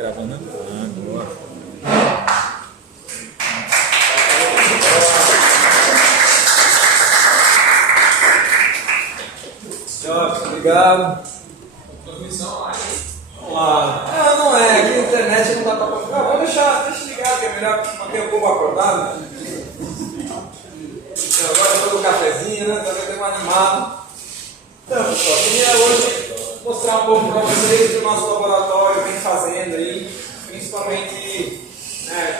gravando, né? Boa. Obrigado. Transmissão lá. Vamos lá. Não é, aqui na internet não dá para comprar. Vou deixa ligado, que é melhor manter o povo acordado. Então, agora eu vou no cafezinho, né? Também deu um animado. Então, pessoal, eu queria hoje mostrar um pouco para vocês o que o nosso laboratório vem fazendo aí, principalmente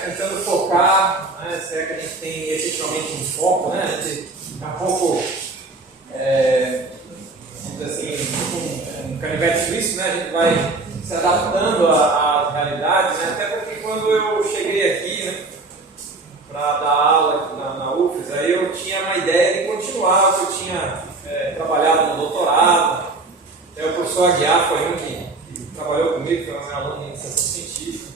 tentando focar, né, se é que a gente tem efetivamente um foco, né? A gente tá um pouco, assim, um canivete suíço, né? A gente vai se adaptando às realidades, né? Até porque quando eu cheguei aqui, né, para dar aula na UFES, aí eu tinha uma ideia de continuar o que eu tinha trabalhado no doutorado. Até o professor Aguiar foi um que trabalhou comigo, foi um meu aluno de iniciação científica.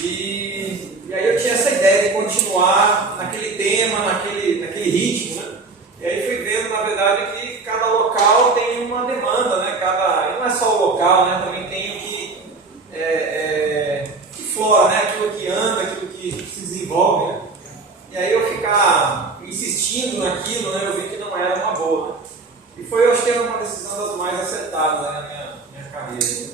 E aí eu tinha essa ideia de continuar naquele tema, naquele ritmo, né? E aí fui vendo, na verdade, que cada local tem uma demanda, né? E não é só o local, né? Também tem o que flora, né? Aquilo que anda, aquilo que se desenvolve, né? E aí eu ficar insistindo naquilo, né? Eu vi que não era uma boa, né? E foi, eu acho que era uma decisão das mais acertadas, né, na minha carreira, né?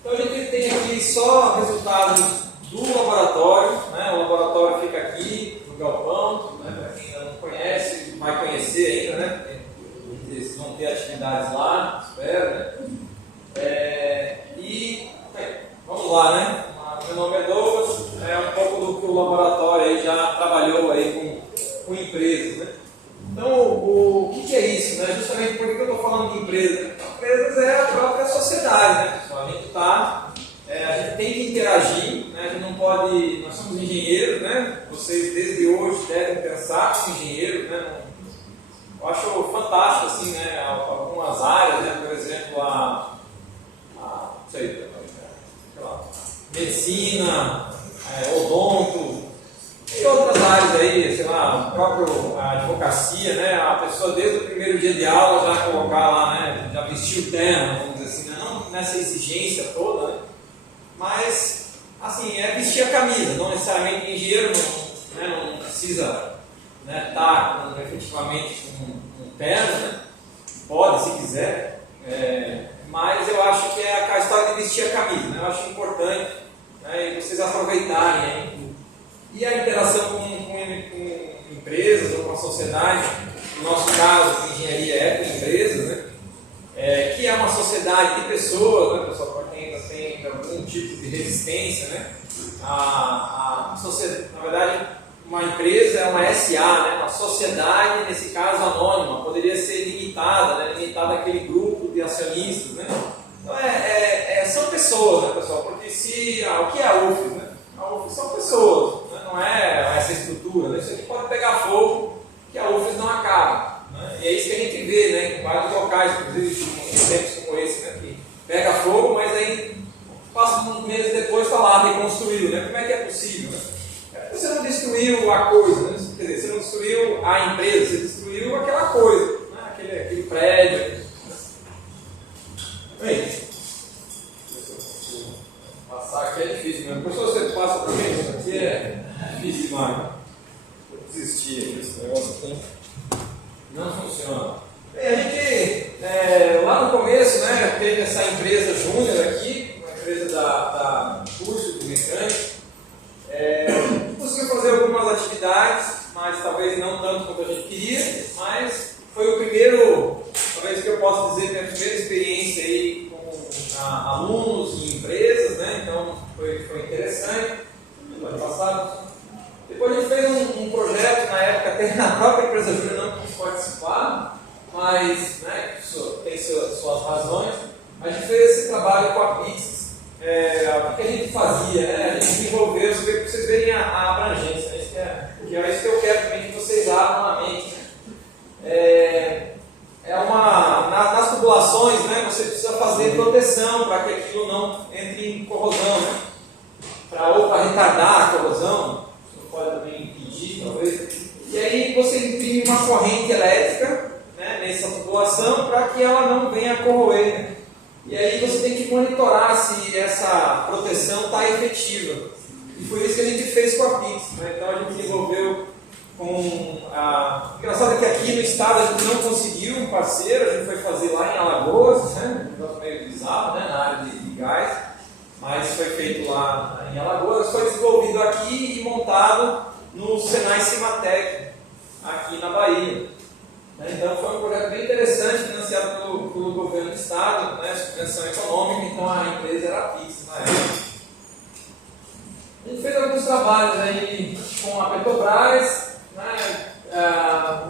Então a gente tem aqui só resultados do laboratório, né? O laboratório fica aqui no galpão, né? Para quem ainda não conhece, vai conhecer ainda, né? Eles vão ter atividades lá, espero, né? Vamos lá, né? Meu nome é Douglas, um pouco do que o laboratório aí já trabalhou aí com empresas, né? Então, o que é isso, né? Justamente por que eu estou falando de empresas? Empresas é a própria sociedade, né, pessoal? A gente tem que interagir, né? A gente não pode. Nós somos engenheiros, né? Vocês desde hoje devem pensar como engenheiros, né? Eu acho fantástico, assim, né? Algumas áreas, né? Por exemplo, medicina, odonto, e outras áreas aí, sei lá, a advocacia, né? A pessoa desde o primeiro dia de aula já colocar lá, né? Já vestir o terno, vamos dizer assim, né? Não nessa exigência toda, né? Mas, assim, vestir a camisa, não necessariamente engenheiro não precisa, né, estar efetivamente com um terno, né? Pode, se quiser, mas eu acho que é a história de vestir a camisa, né? Eu acho importante, né, e vocês aproveitarem aí. E a interação com empresas ou com a sociedade, no nosso caso, a engenharia é com empresas, né? Que é uma sociedade de pessoas, né, pessoal, para quem ainda tem algum tipo de resistência, né? Na verdade, uma empresa é uma SA, né? Uma sociedade, nesse caso anônima, poderia ser limitada, né? Limitada àquele grupo de acionistas, né? Então, são pessoas, né, pessoal? Porque o que é a UFES, né? A UFES são pessoas, né? Não é essa estrutura, né? Isso aqui pode pegar fogo, que a UFES não acaba, né? E é isso que a gente vê, né? Em vários locais, inclusive em tempos como esse, né? Que pega fogo, mas aí passa uns meses depois está lá reconstruído, né? Como é que é possível, né? Você não destruiu a coisa, né? Quer dizer, você não destruiu a empresa, você destruiu aquela coisa, né? Aquele prédio. Bem, passar aqui é difícil mesmo. Professor, você passa para mim? Isso aqui é difícil demais. Vou desistir aqui, esse negócio aqui não funciona. Bem, a gente, lá no começo, né, teve essa empresa júnior aqui, uma empresa da curso de mecânica. Conseguiu fazer algumas atividades, mas talvez não tanto quanto a gente queria, mas foi o primeiro, talvez que eu possa dizer, minha primeira experiência aí com alunos e empresas, né? Então foi interessante. Pode passar. Depois a gente fez um projeto, na época até na própria empresa júnior não quis participar, mas, né, tem suas razões. A gente fez esse trabalho com a Pixis. O que a gente fazia, né? A gente desenvolveu, para vocês verem a abrangência, né? Que é isso que eu quero também que vocês abram na mente, né? Nas tubulações, né, você precisa fazer proteção para que aquilo não entre em corrosão, né? Ou para retardar a corrosão, você pode também impedir, talvez. E aí você imprime uma corrente elétrica, né, nessa tubulação para que ela não venha a corroer, né? E aí você tem que monitorar se essa proteção está efetiva. E foi isso que a gente fez com a Pix, né? Então a gente desenvolveu com a... Engraçado é que aqui no estado a gente não conseguiu um parceiro, a gente foi fazer lá em Alagoas, né? Um negócio meio bizarro, né? Na área de gás, mas foi feito lá em Alagoas, foi desenvolvido aqui e montado no Senai Cimatec, aqui na Bahia. Então foi um projeto bem interessante, financiado pelo governo do estado, né? Subvenção econômica, então a empresa era a Pix na época. A gente fez alguns trabalhos aí com a Petrobras, né?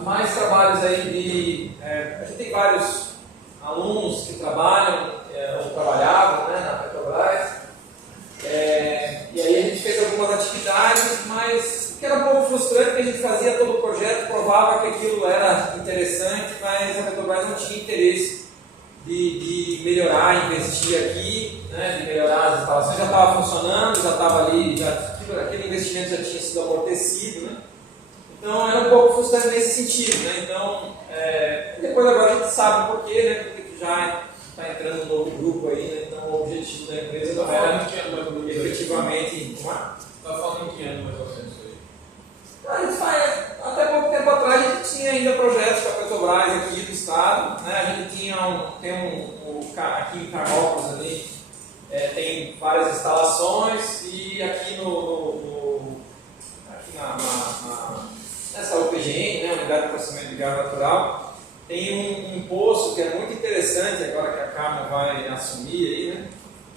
Mais trabalhos aí de... a gente tem vários alunos que trabalham ou trabalhavam, né, na Petrobras, e aí a gente fez algumas atividades, mas o que era um pouco frustrante é que a gente fazia todo o projeto, provava que aquilo era interessante, mas a Petrobras não tinha interesse de melhorar, investir aqui, né, de melhorar as instalações, já estava funcionando, já estava ali, aquele investimento já tinha sido amortecido, né? Então era um pouco frustrante nesse sentido, né? Então, depois agora a gente sabe o porquê, né? Porque já está entrando um novo grupo aí, né? Então o objetivo da empresa não era efetivamente... Está falando em que ano mais ou menos isso aí? A gente faz, até pouco tempo atrás a gente tinha ainda projetos com a Petrobras aqui do estado, né? A gente tinha aqui em Carmópolis ali, tem várias instalações e aqui nessa UPGN, né, Unidade de Processamento de Gás Natural, tem um poço que é muito interessante agora que a Carmo vai assumir aí, né,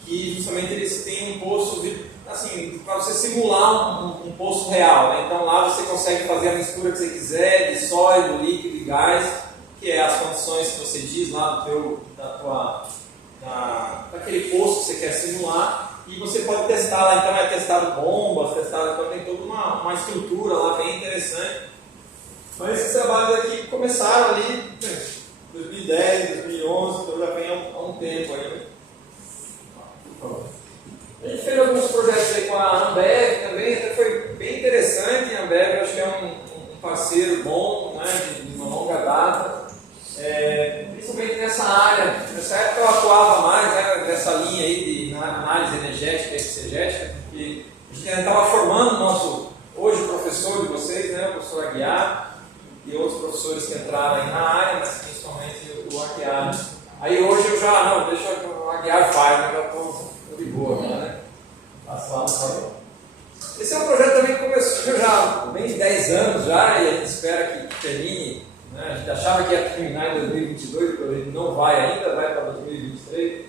que justamente eles têm um poço assim, para você simular um poço real, né? Então lá você consegue fazer a mistura que você quiser de sólido, líquido e gás, que é as condições que você diz lá daquele poço que você quer simular. E você pode testar lá, então é testado bombas, então tem toda uma estrutura lá bem interessante. Mas esses trabalhos aqui começaram ali em 2010, 2011, então já vem há um tempo aí, né? A gente fez alguns projetos aí com a Ambev também, até foi bem interessante. A Ambev eu acho que é um parceiro bom, né, de uma longa data. Principalmente nessa área, nessa época eu atuava mais, né, nessa linha aí de análise energética e exegética, porque a gente estava formando o nosso, hoje o professor de vocês, né, o professor Aguiar, e outros professores que entraram aí na área, mas principalmente o Aguiar. Aí hoje eu já, deixa o Aguiar faz, eu já estou de boa, né? Esse é um projeto também que começou já bem de 10 anos já, e a gente espera que termine. A gente achava que ia terminar em 2022, depois a gente não vai ainda, vai para 2023.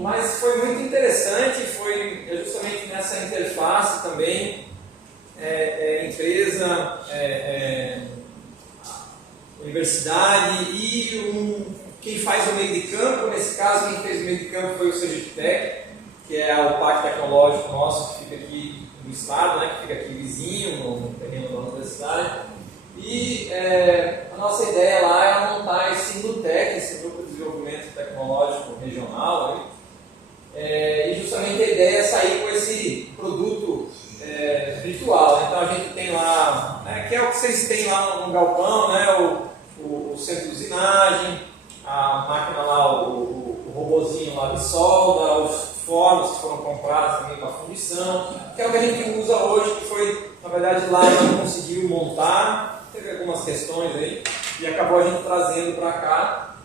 Mas foi muito interessante, foi justamente nessa interface também, empresa, universidade e quem faz o meio de campo. Nesse caso, quem fez o meio de campo foi o Sergiptec, que é o parque tecnológico nosso que fica aqui no estado, né, que fica aqui vizinho, no terreno da universidade. E a nossa ideia lá é montar esse NUTEC, esse Grupo de Desenvolvimento Tecnológico Regional, e justamente a ideia é sair com esse produto virtual. Então a gente tem lá, né, que é o que vocês têm lá no galpão, né, o centro de usinagem, a máquina lá, o robozinho lá de solda, os fornos que foram comprados também para fundição, que é o que a gente usa hoje, que foi, na verdade, lá não conseguiu montar, teve algumas questões aí, e acabou a gente trazendo para cá,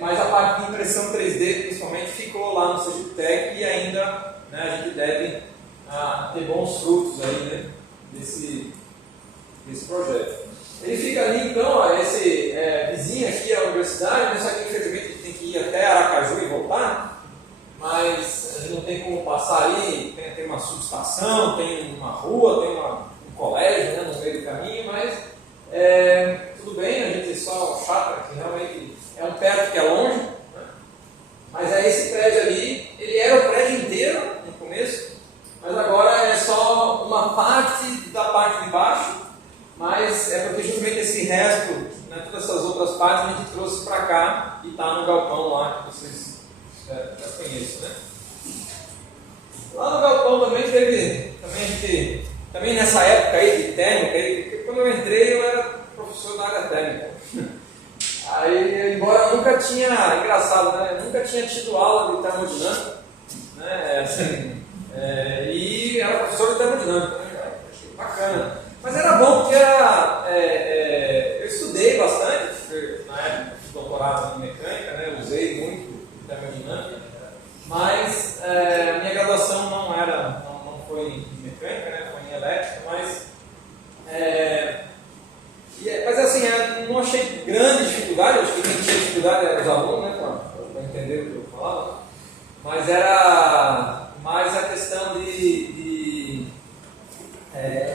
mas a parte de impressão 3D, principalmente, ficou lá no Sergiptec e ainda, né, a gente deve ter bons frutos aí, né, desse projeto. Ele fica ali, então, esse vizinho aqui é a universidade, mas só que infelizmente a gente tem que ir até Aracaju e voltar, mas a gente não tem como passar ali, tem uma subestação, tem uma rua, tem um colégio, né, no meio do caminho, mas tudo bem, a gente só chata que realmente é um perto que é longe, né? Mas esse prédio ali, ele era o prédio inteiro no começo, mas agora é só uma parte da parte de baixo, mas é porque justamente esse resto, né, todas essas outras partes a gente trouxe para cá e está no galpão lá que vocês já conhecem, né? Lá no galpão também teve, também nessa época aí de térmica, porque quando eu entrei eu era professor da área térmica. Aí, embora eu nunca tinha, engraçado, né? Eu nunca né? Assim, e era professor de termodinâmica, né? Achei bacana. Mas era bom porque eu estudei bastante, na época fiz doutorado em mecânica, né? Usei muito termodinâmica, mas a minha graduação não foi em mecânica, né? Foi em elétrica, mas assim, não achei grande dificuldade, acho que quem tinha dificuldade eram os alunos, né? Para entender o que eu falava, mas era mais a questão de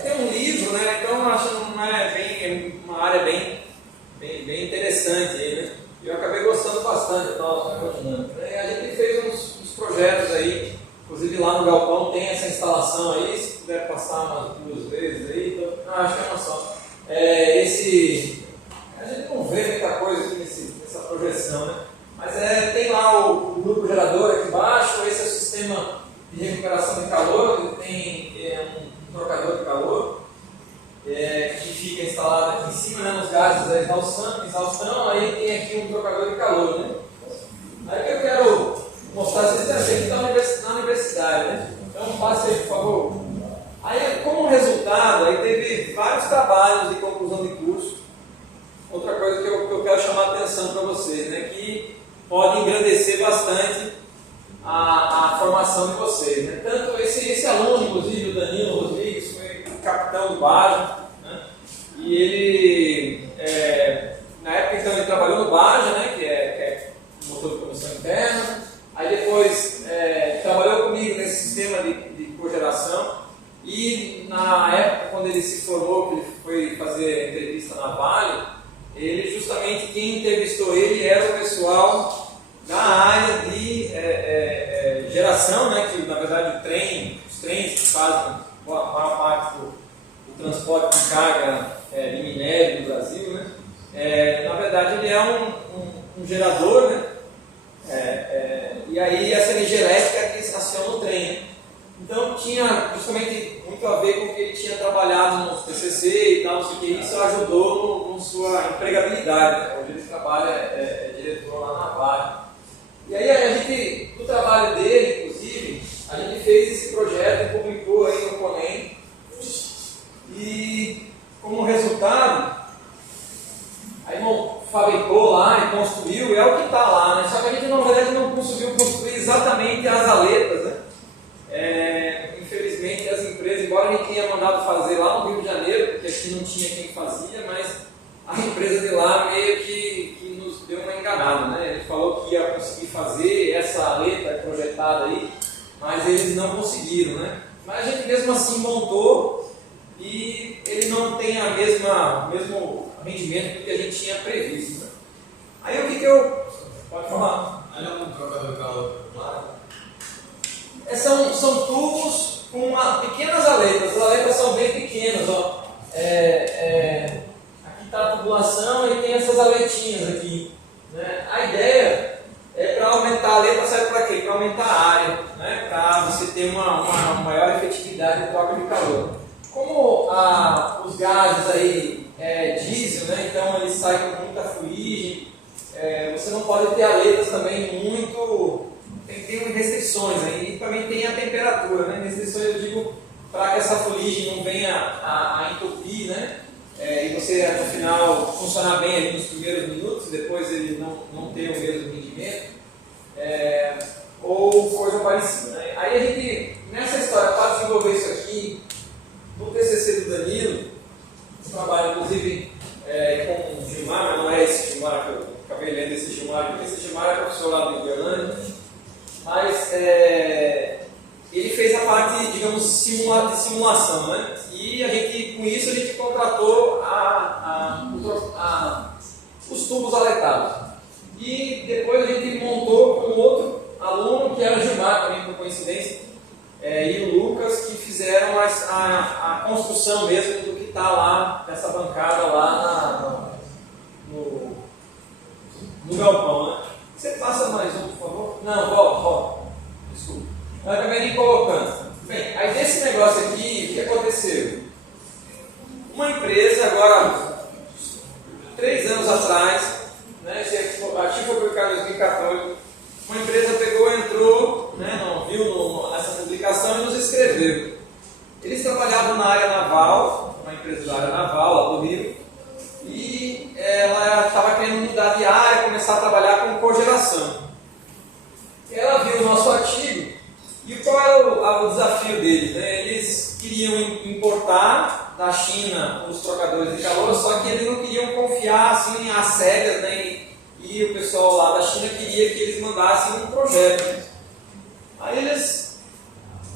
tem um livro, né? Então eu acho que uma área bem interessante aí, né? E eu acabei gostando bastante da termodinâmica. Né? E a gente fez uns projetos aí, inclusive lá no Galpão tem essa instalação aí, se puder passar umas 2 vezes aí, então, acho que é uma só. A gente não vê muita coisa aqui nessa projeção, né? Mas tem lá o grupo gerador aqui embaixo, esse é o sistema de recuperação de calor, ele tem um trocador de calor que fica instalado aqui em cima, né, nos gases da exaustão, aí tem aqui um trocador de calor, né? Aí que eu quero mostrar, vocês aqui está na universidade, né? Então passe aí, por favor. Aí, como resultado, aí teve vários trabalhos de conclusão de curso. Outra coisa que eu quero chamar a atenção para vocês, né, que pode engrandecer bastante a formação de vocês. Né? Tanto esse aluno, inclusive, o Danilo Rodrigues, foi capitão do Baja, né? E ele, na época, então, ele trabalhou no Baja, né, que é motor de combustão interna. Aí depois trabalhou comigo nesse sistema de cogeração. E na época, quando ele se formou, que ele foi fazer entrevista na Vale, justamente quem entrevistou ele era o pessoal da área de geração, né, que na verdade os trens que fazem maior parte do transporte de carga de minério no Brasil, né, na verdade ele é um gerador, né, e aí essa energia elétrica que aciona o trem. Né? Então tinha justamente muito a ver com o que ele tinha trabalhado no TCC e tal, não sei o que, isso ajudou na sua empregabilidade. Né? Hoje ele trabalha, é diretor lá na Vale. E aí no trabalho dele, inclusive, a gente fez esse projeto e publicou aí no Conem. E como resultado, aí fabricou lá e construiu, e é o que está lá, né? Só que a gente na verdade não conseguiu construir exatamente as aletas, né? Infelizmente as empresas, embora a gente tenha mandado fazer lá no Rio de Janeiro, porque aqui não tinha quem fazia, mas a empresa de lá meio que nos deu uma enganada, né? Ele falou que ia conseguir fazer essa aleta projetada aí, mas eles não conseguiram, né? Mas a gente mesmo assim montou e ele não tem o mesmo rendimento do que a gente tinha previsto. Né? Aí o que eu... Pode falar. Olha um trocador de calor. São tubos com pequenas aletas. As aletas são bem pequenas. Ó. Aqui está a tubulação e tem essas aletinhas aqui. Né? A ideia é para aumentar a aleta, serve para quê? Para aumentar a área, né? Para você ter uma maior efetividade de troca de calor. Como os gases aí diesel, né? Então eles saem com muita fuligem, você não pode ter aletas também muito... Tem restrições aí, e também tem a temperatura, né? Restrições eu digo para que essa fuligem não venha a entupir, né? E você no final funcionar bem ali nos primeiros minutos, depois ele não ter o mesmo rendimento, ou coisa parecida. Né? Aí a gente, nessa história, para desenvolver isso aqui, no TCC do Danilo, um trabalho inclusive com o Gilmar, mas não é esse Gilmar que eu acabei lendo, esse Gilmar, porque esse Gilmar é professor lá do Uberlândia. Mas ele fez a parte, digamos, de simulação, né? E com isso a gente contratou os tubos aletados. E depois a gente montou com outro aluno, que era o Gilmar, também por coincidência, e o Lucas, que fizeram a construção mesmo do que está lá, nessa bancada lá no galpão, né? Você passa mais um, por favor? Não, volta. Desculpa. Eu acabei nem colocando. Bem, aí desse negócio aqui, o que aconteceu? Uma empresa, agora, 3 anos atrás, né, esse artigo foi publicado em 2014, uma empresa pegou, entrou, né, não viu brasileiro. Eles trabalhavam na área naval, uma empresa da área naval lá do Rio, e ela estava querendo mudar de área, começar a trabalhar com cogeração. Ela viu o nosso artigo, e qual era o desafio deles? Né? Eles queriam importar da China os trocadores de calor, só que eles não queriam confiar assim, às cegas, né? E o pessoal lá da China queria que eles mandassem um projeto. Aí eles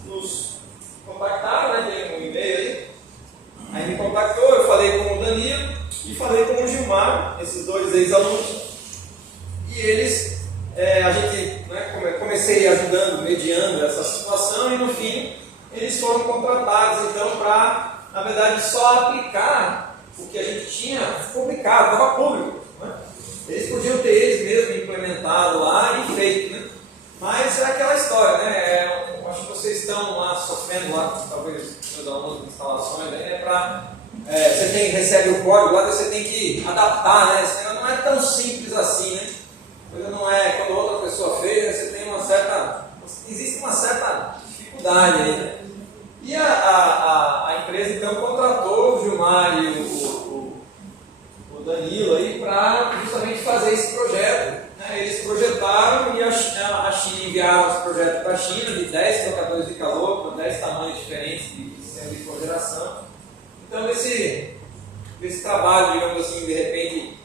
nos contactaram, né? Tem um e-mail aí me contactou, eu falei com o Danilo e falei com o Gilmar, esses dois ex-alunos, e eles, a gente, né, comecei ajudando, mediando essa situação, e no fim eles foram contratados então para, na verdade, só aplicar o que a gente tinha publicado, estava público. Né? Eles podiam ter eles mesmos implementado lá e feito, né? Mas é aquela história, né? Acho que vocês estão lá sofrendo lá, talvez, seus alunos de instalações, né? Você recebe o código lá, você tem que adaptar, né? Isso não é tão simples assim, né? Coisa não é, quando outra pessoa fez, você tem existe uma certa dificuldade aí, né? E a empresa então contratou o Gilmar e o Danilo aí para justamente fazer esse projeto. Né? Eles projetaram e a China enviaram esse projeto para a China de 10 trocadores de calor com 10 tamanhos diferentes de sistema de cogeração. Então esse trabalho, digamos assim, de repente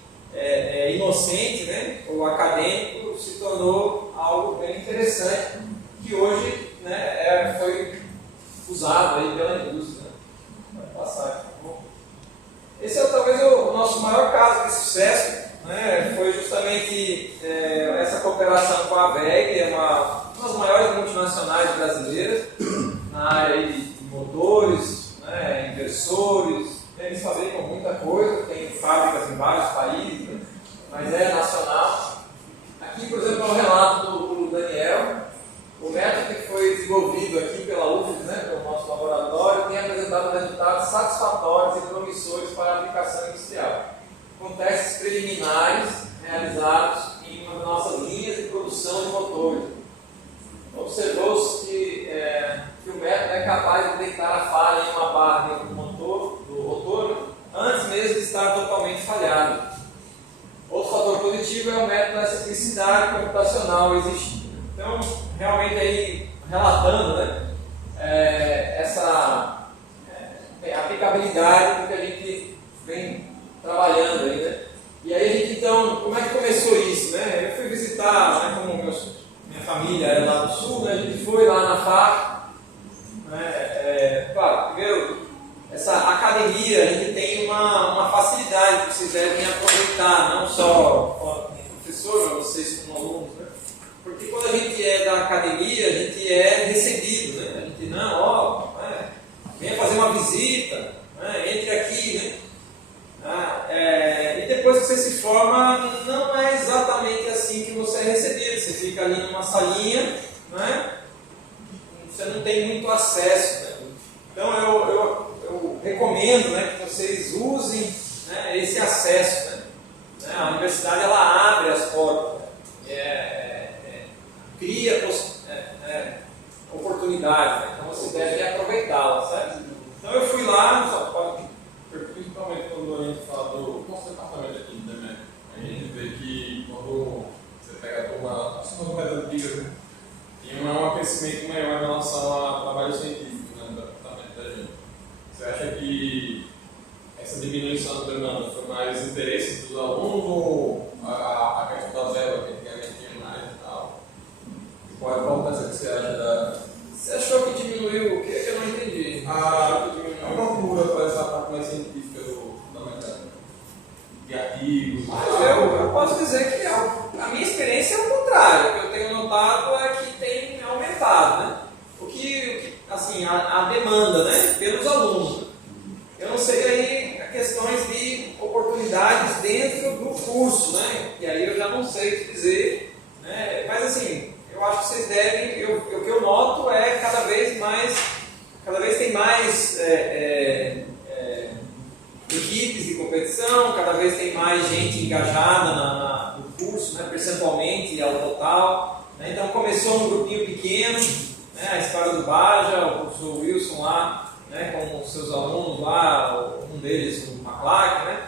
inocente, né? Ou acadêmico, se tornou algo bem interessante que hoje, né, foi usado aí pela indústria. Né? Vai passar aqui, tá bom? Esse é talvez o nosso maior caso de sucesso, né? Foi justamente essa cooperação com a WEG, uma das maiores multinacionais brasileiras na área de motores, né, inversores. Eles fabricam muita coisa, tem fábricas em vários países, né? Mas é nacional. Aqui, por exemplo, é um relato do Daniel. O método que foi desenvolvido aqui pela UFES, né, pelo nosso laboratório, tem apresentado resultados satisfatórios e promissores para a aplicação industrial, com testes preliminares realizados em uma das nossas linhas de produção de motores. Observou-se que o método é capaz de detectar a falha em uma barra do rotor antes mesmo de estar totalmente falhado. Outro fator positivo é o método da simplicidade computacional existente. Então, realmente aí, relatando, né, essa aplicabilidade do que a gente vem trabalhando aí, né? E aí a gente então, como é que começou isso, né? Eu fui visitar, né, como minha família era lá do sul, né, a gente foi lá na FAC, né, claro, primeiro, essa academia, a gente tem uma facilidade que vocês devem aproveitar, não só como professor, mas vocês como alunos, né? Porque quando a gente é da academia, a gente é recebido, né? A gente, venha fazer uma visita, né? Entre aqui, né? E depois que você se forma, não é exatamente assim que você é recebido. Você fica ali numa salinha, né? Você não tem muito acesso, né? Então eu recomendo, né, que vocês usem, né, esse acesso, né? A universidade ela abre as portas, né? Cria oportunidades, né? Então você deve aproveitá-las, certo? Então eu fui lá, Principalmente quando a gente fala do nosso departamento aqui de DME, a gente vê que quando você pega a turma, as turmas mais antigas, né, tem um aquecimento maior em relação ao trabalho científico, né, do departamento da gente. Você acha que essa diminuição da demanda foi mais interesse dos alunos ou a questão da verba que antigamente tinha mais e tal? Qual é a importância que você acha da... Você achou que diminuiu o quê? Que eu não entendi. A procura para essa parte mais científica da metade de artigos. Eu posso dizer que a minha experiência é o contrário. O que eu tenho notado é que tem aumentado, né? Assim, a demanda, né? Pelos alunos. Eu não sei aí questões de oportunidades dentro do curso, né? E aí eu já não sei o que dizer, né? Mas assim, eu acho que vocês devem, o que eu noto é cada vez tem mais equipes de competição, cada vez tem mais gente engajada no curso, né, percentualmente ao total. Né? Então começou um grupinho pequeno, né, a história do Baja, o professor Wilson lá, né, com os seus alunos lá, um deles, o McClark, né,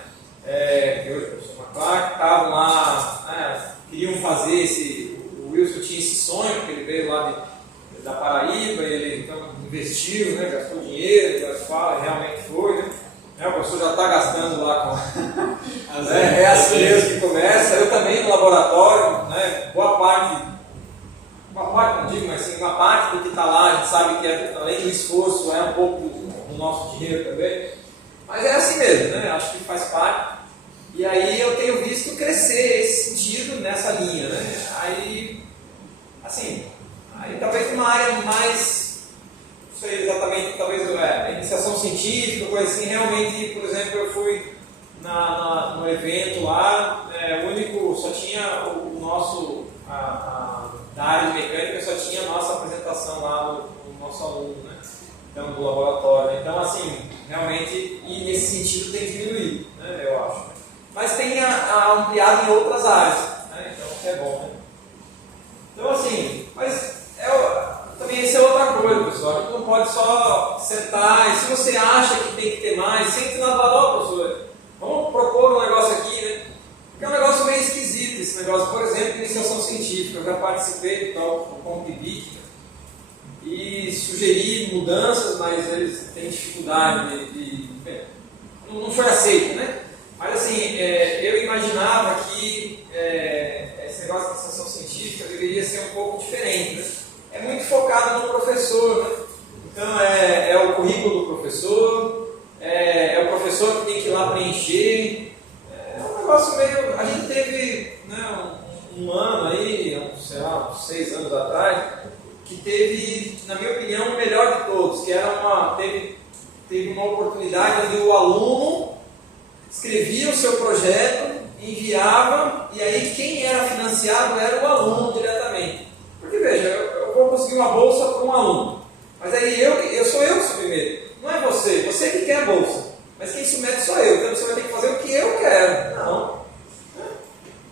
que hoje é o professor McClark, estavam lá, né, queriam fazer o Wilson tinha esse sonho, porque ele veio lá da Paraíba, ele então investiu, né, gastou dinheiro, realmente foi, né? O professor já está gastando lá com. É assim mesmo que começa. Eu também no laboratório, né, boa parte, não digo, mas sim, uma parte do que está lá, a gente sabe que além do esforço é um pouco do nosso dinheiro também. Mas é assim mesmo, né? Acho que faz parte. E aí eu tenho visto crescer esse sentido nessa linha, né? Aí, assim, talvez uma área mais. Não sei exatamente, talvez iniciação científica, coisa assim, realmente, por exemplo, eu fui no evento lá, o único, só tinha o nosso, da área de mecânica, só tinha a nossa apresentação lá no nosso aluno, né? Então, do laboratório. Então, assim, realmente, e nesse sentido tem diminuído, né, eu acho. Mas tem ampliado em outras áreas, né? Então, é bom, né? Então, assim, mas também isso é outra coisa, pessoal. A gente não pode só sentar e se você acha que tem que ter mais, sente na valor, professor. Vamos propor um negócio aqui, né? Porque é um negócio meio esquisito esse negócio. Por exemplo, iniciação científica. Eu já participei do tal CONPIBIC e sugeri mudanças, mas eles têm dificuldade não foi aceito, né? Mas assim, eu imaginava que esse negócio de iniciação científica deveria ser um pouco diferente, né? É muito focado no professor, né? Então é o currículo do professor, é o professor que tem que ir lá preencher. É um negócio meio. A gente teve, né, um ano aí, sei lá, uns 6 anos atrás, que teve, na minha opinião, o melhor de todos, que era teve uma oportunidade onde o aluno escrevia o seu projeto, enviava, e aí quem era financiado era o aluno diretamente. Porque veja, eu vou conseguir uma bolsa para um aluno, mas aí sou eu que submeto, não é você que quer a bolsa, mas quem submete sou eu, então você vai ter que fazer o que eu quero. Não.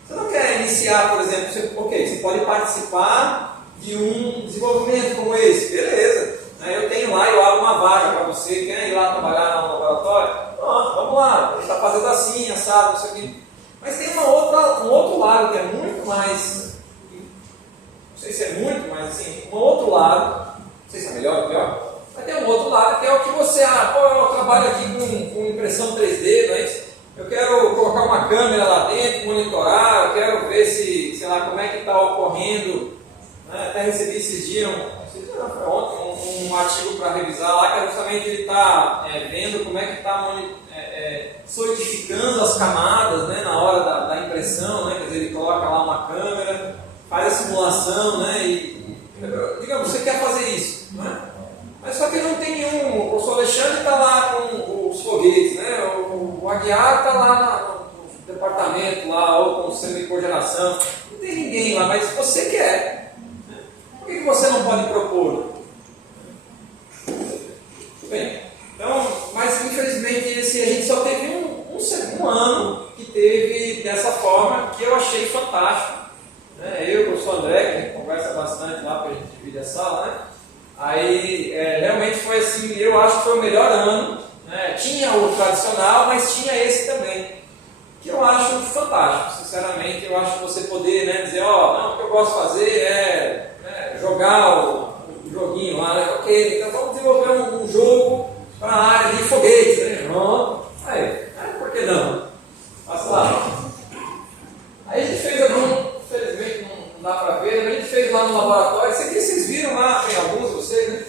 Você não quer iniciar, por exemplo, você pode participar de um desenvolvimento como esse, beleza. Eu tenho lá, eu abro uma vaga para você, quer ir lá trabalhar no laboratório? Pronto, vamos lá, a gente está fazendo assim, assado, não sei o quê. Mas tem um outro lado que é muito mais, não sei se é muito, mas assim, um outro lado, não sei se é melhor ou pior, mas tem um outro lado que é o que você, eu trabalho aqui com impressão 3D, não é isso? Eu quero colocar uma câmera lá dentro, monitorar, eu quero ver sei lá, como é que está ocorrendo, né? Até recebi esses dias, ontem, um artigo para revisar lá, que justamente ele está vendo como é que está solidificando as camadas, né, na hora da impressão, né? Quer dizer, ele coloca lá uma câmera, faz a simulação, né, digamos, você quer fazer isso, né? Mas só que não tem nenhum. O professor Alexandre está lá com os foguetes, né? O Aguiar está lá no departamento, lá, ou com o centro de cogeração. Não tem ninguém lá, mas você quer. Né? Por que você não pode propor? Bem, então, mas infelizmente a gente só teve um ano que teve dessa forma, que eu achei fantástico. Né? Eu e o professor André, que a gente conversa bastante lá, porque a gente divide a sala, né? Aí realmente foi assim, eu acho que foi o melhor ano, né? Tinha o tradicional, mas tinha esse também, que eu acho fantástico, sinceramente. Eu acho que você poder, né, dizer, não, o que eu gosto de fazer é, né, jogar o joguinho lá, né? Ok, então vamos desenvolver um jogo para a área de foguetes, né? Pronto, aí, por que não? Passa lá. Aí a gente fez infelizmente não dá para ver, a gente fez lá no laboratório. Isso aqui vocês viram lá, tem alguns de vocês, né?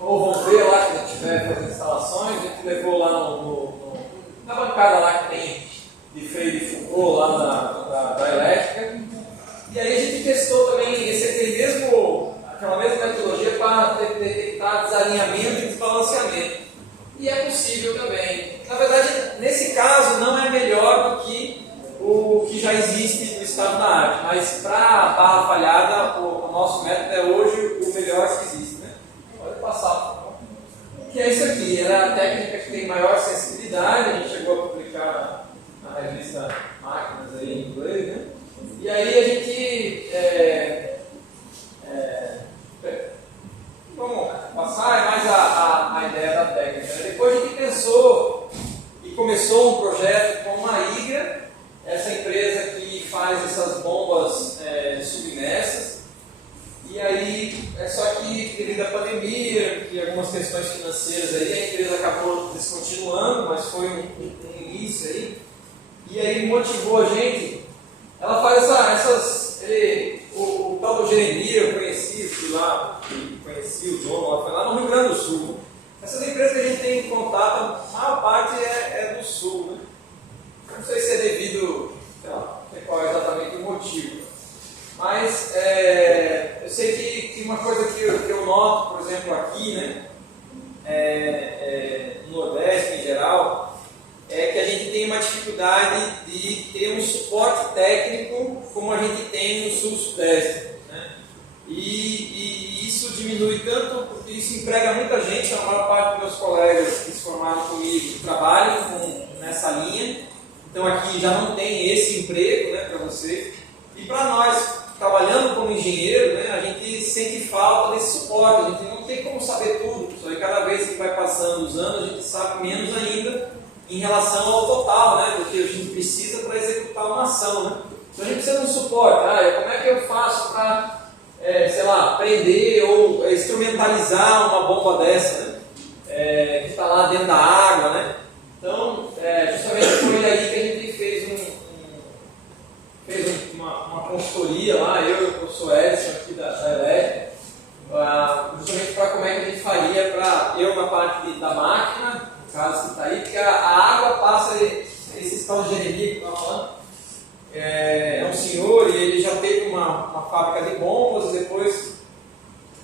Ou vão ver lá que a gente tiver fazendo instalações. A gente levou lá na bancada lá que tem de freio de Foucault lá da elétrica. E aí a gente testou também aquela mesma metodologia para detectar desalinhamento e desbalanceamento. E é possível também. Na verdade, nesse caso não é melhor do que o que já existe no estado da arte, mas para a barra falhada, o nosso método é hoje o melhor que existe, né? Pode passar, por favor. Que é isso aqui, era a técnica que tem maior sensibilidade, a gente chegou a publicar na revista Máquinas aí em inglês, né? E aí a gente infelizmente, devido à pandemia e algumas questões financeiras aí, a empresa acabou descontinuando, mas foi um início aí. E aí motivou a gente. Ela faz o tal do Jeremias, eu conheci, fui lá, conheci o dono, foi lá no Rio Grande do Sul. Essas empresas que a gente tem em contato, a maior parte é do Sul, né? Não sei se é devido, sei lá, não sei qual é exatamente o motivo. Mas eu sei que uma coisa que eu noto, por exemplo, aqui, né, no Nordeste em geral, é que a gente tem uma dificuldade de ter um suporte técnico como a gente tem no Sul-Sudeste, né? E isso diminui tanto, porque isso emprega muita gente. A maior parte dos meus colegas que se formaram comigo trabalham nessa linha, então aqui já não tem esse emprego, né, para você. E para nós, trabalhando como engenheiro, né, a gente sente falta desse suporte, a gente não tem como saber tudo, só que cada vez que vai passando os anos, a gente sabe menos ainda em relação ao total, né, do que a gente precisa para executar uma ação, né. Então a gente precisa de um suporte. Como é que eu faço para, sei lá, prender ou instrumentalizar uma bomba dessa, né, que está lá dentro da água, né. Então, justamente foi aí que a gente fez uma consultoria lá, eu e o professor Edson aqui da Elétrica, justamente para como é que a gente faria para, eu na parte da máquina, no caso que está aí, porque a água passa, esse tal de Jeremias que eu estava falando, é um senhor e ele já teve uma fábrica de bombas, depois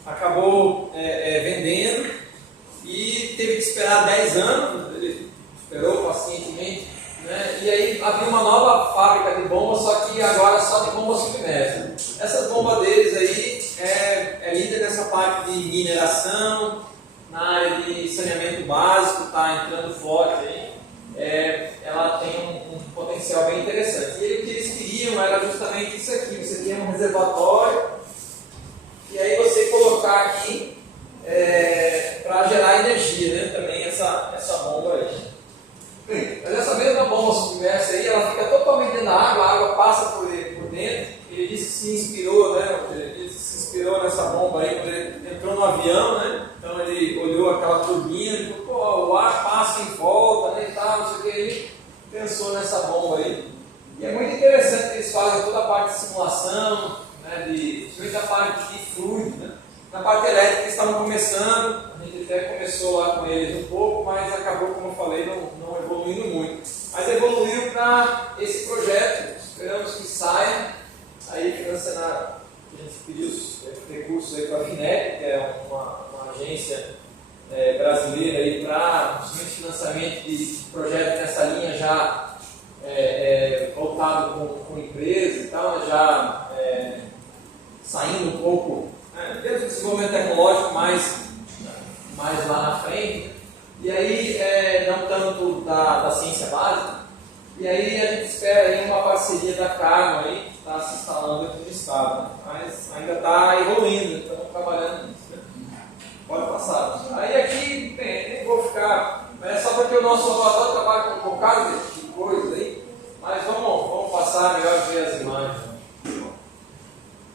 acabou vendendo e teve que esperar 10 anos, ele esperou pacientemente, né? E aí abriu uma nova fábrica de bombas, só que agora só de bombas submersas. Essas bombas deles aí é líder nessa parte de mineração, na área de saneamento básico, está entrando forte aí. Ela tem um potencial bem interessante. E o que eles queriam era justamente isso aqui: você tinha um reservatório, e aí você colocar aqui para gerar energia, né? Também essa bomba aí. Bem, mas essa mesma bomba submersa aí, ela fica totalmente dentro da água, a água passa por dentro. Ele disse que se inspirou, né? Ele se inspirou nessa bomba aí quando ele entrou no avião, né? Então ele olhou aquela turbina e falou, pô, o ar passa em volta, né, e tal, não sei o que, ele pensou nessa bomba aí. E é muito interessante que eles fazem toda a parte de simulação, né, principalmente a parte de fluido, né? Na parte elétrica eles estavam começando, a gente até começou lá com eles um pouco, mas acabou, como eu falei, não evoluindo muito. Mas evoluiu para esse projeto, esperamos que saia, aí financiando, a gente pediu os recursos aí para a FINEP, que é uma agência brasileira aí para financiamento de projetos nessa linha já voltado com empresas e tal, já saindo um pouco dentro do desenvolvimento tecnológico mais lá na frente, e aí não tanto da ciência básica, e aí a gente espera aí uma parceria da Carmo aí, que está se instalando aqui no estado, né? Mas ainda está evoluindo, estamos trabalhando nisso, né? Pode passar. Aí aqui, bem, nem vou ficar, só porque o nosso laboratório trabalha com um bocado de coisa aí, mas vamos passar melhor ver as imagens.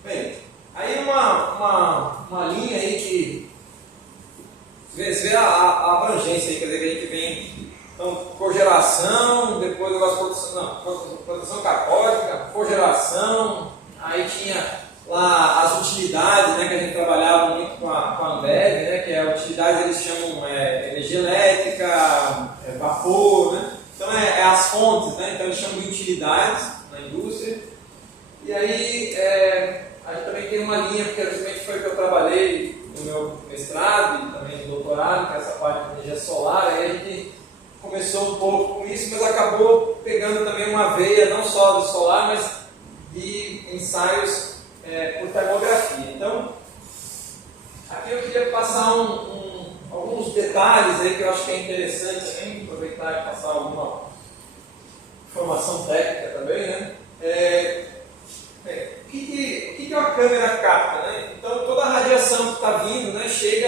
Bem, aí uma linha aí que você vê a abrangência aí, quer dizer, que a gente vem, então, cogeração, depois o negócio produção catódica, cogeração, aí tinha lá as utilidades, né, que a gente trabalhava muito com a Ambev, né, que é utilidades, eles chamam energia elétrica, vapor, né, então as fontes, né, então eles chamam de utilidades na indústria. E aí a gente também tem uma linha, porque justamente foi que eu trabalhei no meu mestrado e também no doutorado, que é essa parte de energia solar, aí a gente começou um pouco com isso, mas acabou pegando também uma veia não só do solar, mas de ensaios por termografia. Então, aqui eu queria passar alguns detalhes aí que eu acho que é interessante também, aproveitar e passar alguma informação técnica também, né? O que uma câmera capta, né? Então, toda a radiação que está vindo, né, chega